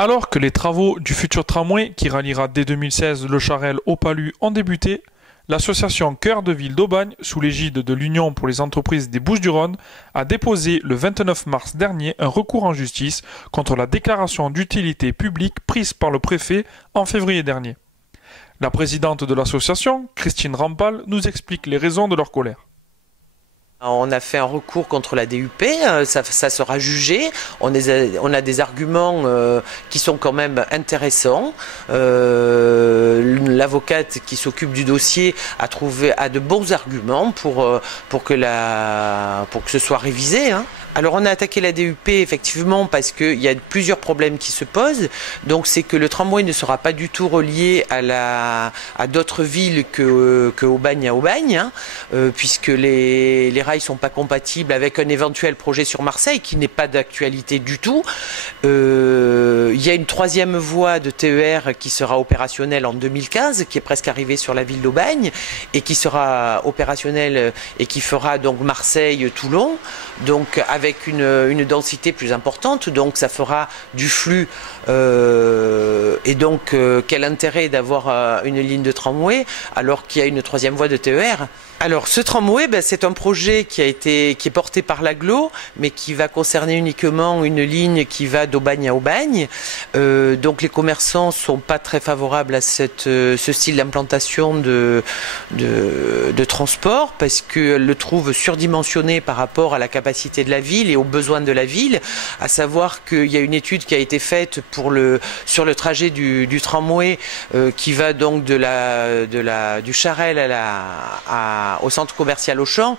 Alors que les travaux du futur tramway qui ralliera dès 2016 Le Charel au Palu ont débuté, l'association Cœur de Ville d'Aubagne, sous l'égide de l'Union pour les entreprises des Bouches-du-Rhône, a déposé le 29 mars dernier un recours en justice contre la déclaration d'utilité publique prise par le préfet en février dernier. La présidente de l'association, Christine Rampal, nous explique les raisons de leur colère. On a fait un recours contre la DUP, ça sera jugé. On a des arguments qui sont quand même intéressants. L'avocate qui s'occupe du dossier a de bons arguments pour que ce soit révisé. Alors on a attaqué la DUP effectivement parce qu'il y a plusieurs problèmes qui se posent. Donc c'est que le tramway ne sera pas du tout relié à d'autres villes que Aubagne à Aubagne, puisque les rails sont pas compatibles avec un éventuel projet sur Marseille qui n'est pas d'actualité du tout. Il y a une troisième voie de TER qui sera opérationnelle en 2015, qui est presque arrivée sur la ville d'Aubagne et qui sera opérationnelle et qui fera donc Marseille-Toulon, donc avec une densité plus importante, donc ça fera du flux et donc quel intérêt d'avoir une ligne de tramway alors qu'il y a une troisième voie de TER. Alors ce tramway, c'est un projet qui est porté par l'Agglo, mais qui va concerner uniquement une ligne qui va d'Aubagne à Aubagne. Donc les commerçants sont pas très favorables à ce style d'implantation de transport parce que le trouvent surdimensionné par rapport à la capacité de la ville et aux besoins de la ville. À savoir qu'il y a une étude qui a été faite sur le trajet du tramway qui va donc du Charel au centre commercial Auchan.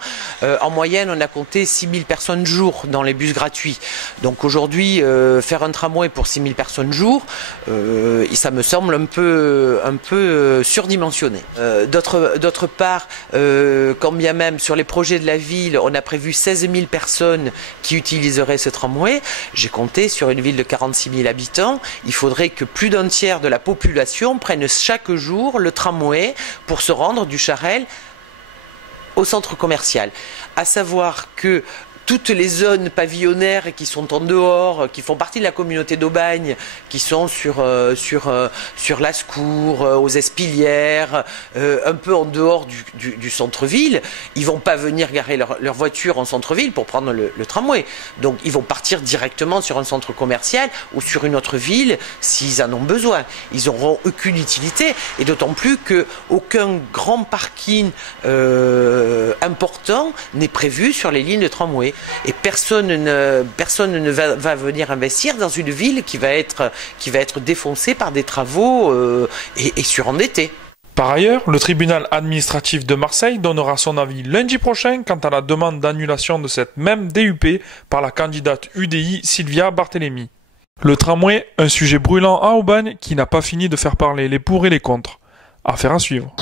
En moyenne, on a compté 6000 personnes jour dans les bus gratuits. Donc aujourd'hui, faire un tramway pour 6000 personnes jour, ça me semble un peu surdimensionné. D'autre part, quand bien même sur les projets de la ville, on a prévu 16 000 personnes qui utiliseraient ce tramway, j'ai compté sur une ville de 46 000 habitants, il faudrait que plus d'un tiers de la population prenne chaque jour le tramway pour se rendre du Charel au centre commercial. À savoir que toutes les zones pavillonnaires qui sont en dehors, qui font partie de la communauté d'Aubagne, qui sont sur Lascours, aux Espilières, un peu en dehors du centre-ville, ils vont pas venir garer leur voiture en centre-ville pour prendre le tramway. Donc ils vont partir directement sur un centre commercial ou sur une autre ville s'ils en ont besoin. Ils n'auront aucune utilité et d'autant plus qu'aucun grand parking important n'est prévu sur les lignes de tramway. Et personne ne va venir investir dans une ville qui va être défoncée par des travaux et surendettée. Par ailleurs, le tribunal administratif de Marseille donnera son avis lundi prochain quant à la demande d'annulation de cette même DUP par la candidate UDI Sylvia Barthélémy. Le tramway, un sujet brûlant à Aubagne qui n'a pas fini de faire parler les pour et les contre. Affaire à suivre.